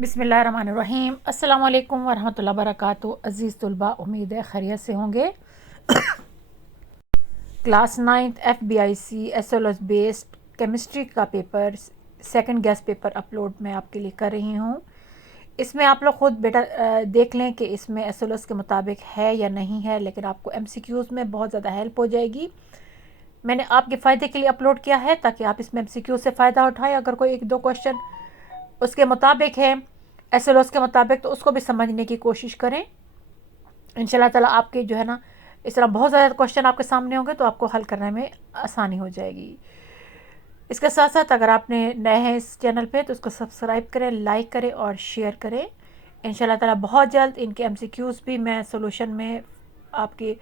बिस्मिल्लाहिर्रहमानिर्रहीम। अस्सलाम वालेकुम वरहमतुल्लाहि वबरकातुहू। अज़ीज़ तुलबा, उम्मीद है खैरियत से होंगे। Class 9th FBIC SOS based chemistry का paper second guess paper upload मैं आपके लिए कर रही हूँ। इसमें आप लोग ख़ुद बेटा देख लें कि इसमें एसओएस के मुताबिक है या नहीं है, लेकिन आपको एमसीक्यूज़ में बहुत ज़्यादा हेल्प हो जाएगी। मैंने आपके फ़ायदे के लिए अपलोड किया है ताकि आप इसमें एमसीक्यू से फ़ायदा उठाएं। अगर कोई एक दो क्वेश्चन उसके मुताबिक है, एसओएस के मुताबिक, तो उसको भी समझने की कोशिश करें। इंशाल्लाह ताला आपके जो है ना, इस तरह बहुत ज़्यादा क्वेश्चन आपके सामने होंगे तो आपको हल करने में आसानी हो जाएगी। इसके साथ साथ अगर आपने नए हैं इस चैनल पे तो उसको सब्सक्राइब करें, लाइक करें और शेयर करें। इंशाल्लाह ताला बहुत जल्द इनके एमसीक्यूज़ भी मैं सोल्यूशन में आपके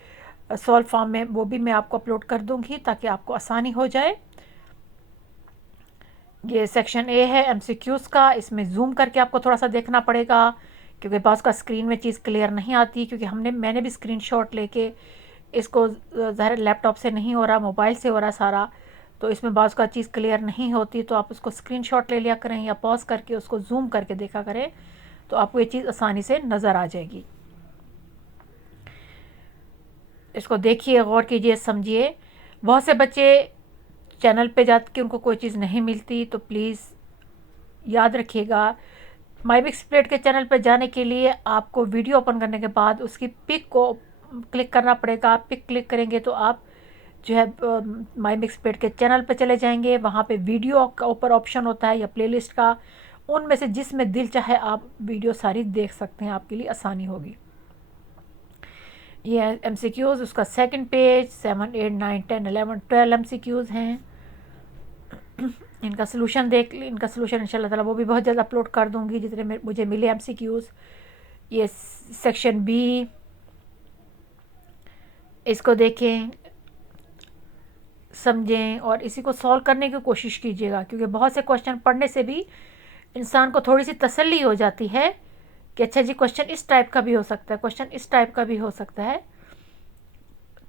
सॉल्व फॉर्म में वो भी मैं आपको अपलोड कर दूँगी ताकि आपको आसानी हो जाए। ये सेक्शन ए है एमसीक्यूज़ का। इसमें जूम करके आपको थोड़ा सा देखना पड़ेगा क्योंकि बाज़ का स्क्रीन में चीज़ क्लियर नहीं आती, क्योंकि मैंने भी स्क्रीनशॉट लेके इसको, ज़ाहिर लैपटॉप से नहीं हो रहा, मोबाइल से हो रहा सारा, तो इसमें बाज़ का चीज़ क्लियर नहीं होती, तो आप उसको स्क्रीनशॉट ले लिया करें या पॉज करके उसको जूम करके देखा करें तो आपको ये चीज़ आसानी से नज़र आ जाएगी। इसको देखिए, गौर कीजिए, समझिए। बहुत से बच्चे चैनल पे जाके के उनको कोई चीज़ नहीं मिलती, तो प्लीज़ याद रखिएगा, माईबिक्सप्लेट के चैनल पर जाने के लिए आपको वीडियो ओपन करने के बाद उसकी पिक को क्लिक करना पड़ेगा। आप पिक क्लिक करेंगे तो आप जो है माईबिक्सप्लेट के चैनल पर चले जाएंगे। वहाँ पे वीडियो का ऊपर ऑप्शन होता है या प्लेलिस्ट का, उनमें से जिसमें दिल चाहे आप वीडियो सारी देख सकते हैं, आपके लिए आसानी होगी। ये एमसीक्यूज़, उसका सेकंड पेज 7, 8, 9, 10, 11, 12 एमसीक्यूज़ हैं। इनका सोल्यूशन देख, इनका सोल्यूशन इंशाल्लाह ताला वो भी बहुत जल्द अपलोड कर दूंगी जितने मुझे मिले एमसीक्यूज़। ये सेक्शन बी, इसको देखें, समझें और इसी को सॉल्व करने की कोशिश कीजिएगा, क्योंकि बहुत से क्वेश्चन पढ़ने से भी इंसान को थोड़ी सी तसल्ली हो जाती है कि अच्छा जी, क्वेश्चन इस टाइप का भी हो सकता है, क्वेश्चन इस टाइप का भी हो सकता है,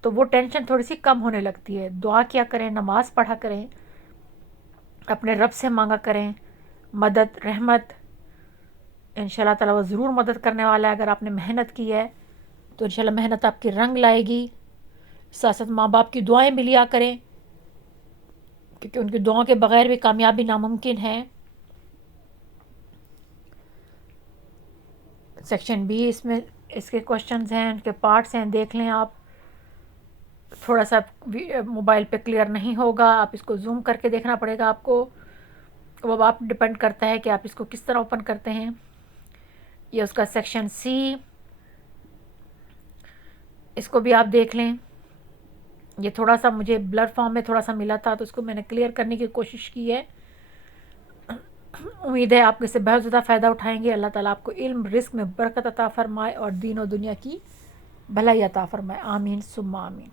तो वो टेंशन थोड़ी सी कम होने लगती है। दुआ किया करें, नमाज़ पढ़ा करें, अपने रब से मांगा करें मदद, रहमत। इंशाल्लाह ताला वो ज़रूर मदद करने वाला है। अगर आपने मेहनत की है तो इंशाल्लाह मेहनत आपकी रंग लाएगी। साथ साथ माँ बाप की दुआएं भी लिया करें, क्योंकि उनकी दुआओं के बगैर भी कामयाबी नामुमकिन है। सेक्शन बी, इसमें इसके क्वेश्चंस हैं, उनके पार्ट्स हैं, देख लें आप। थोड़ा सा मोबाइल पे क्लियर नहीं होगा, आप इसको जूम करके देखना पड़ेगा आपको। वो आप डिपेंड करता है कि आप इसको किस तरह ओपन करते हैं। ये उसका सेक्शन सी, इसको भी आप देख लें। ये थोड़ा सा मुझे ब्लर फॉर्म में थोड़ा सा मिला था, तो उसको मैंने क्लियर करने की कोशिश की है। उम्मीद है आप इससे बहुत ज़्यादा फ़ायदा उठाएंगे। अल्लाह ताला आपको इल्म रिस्क में बरकत अता फ़रमाए और दीन और दुनिया की भलाई अता फ़रमाए। आमीन सुम्मा आमीन।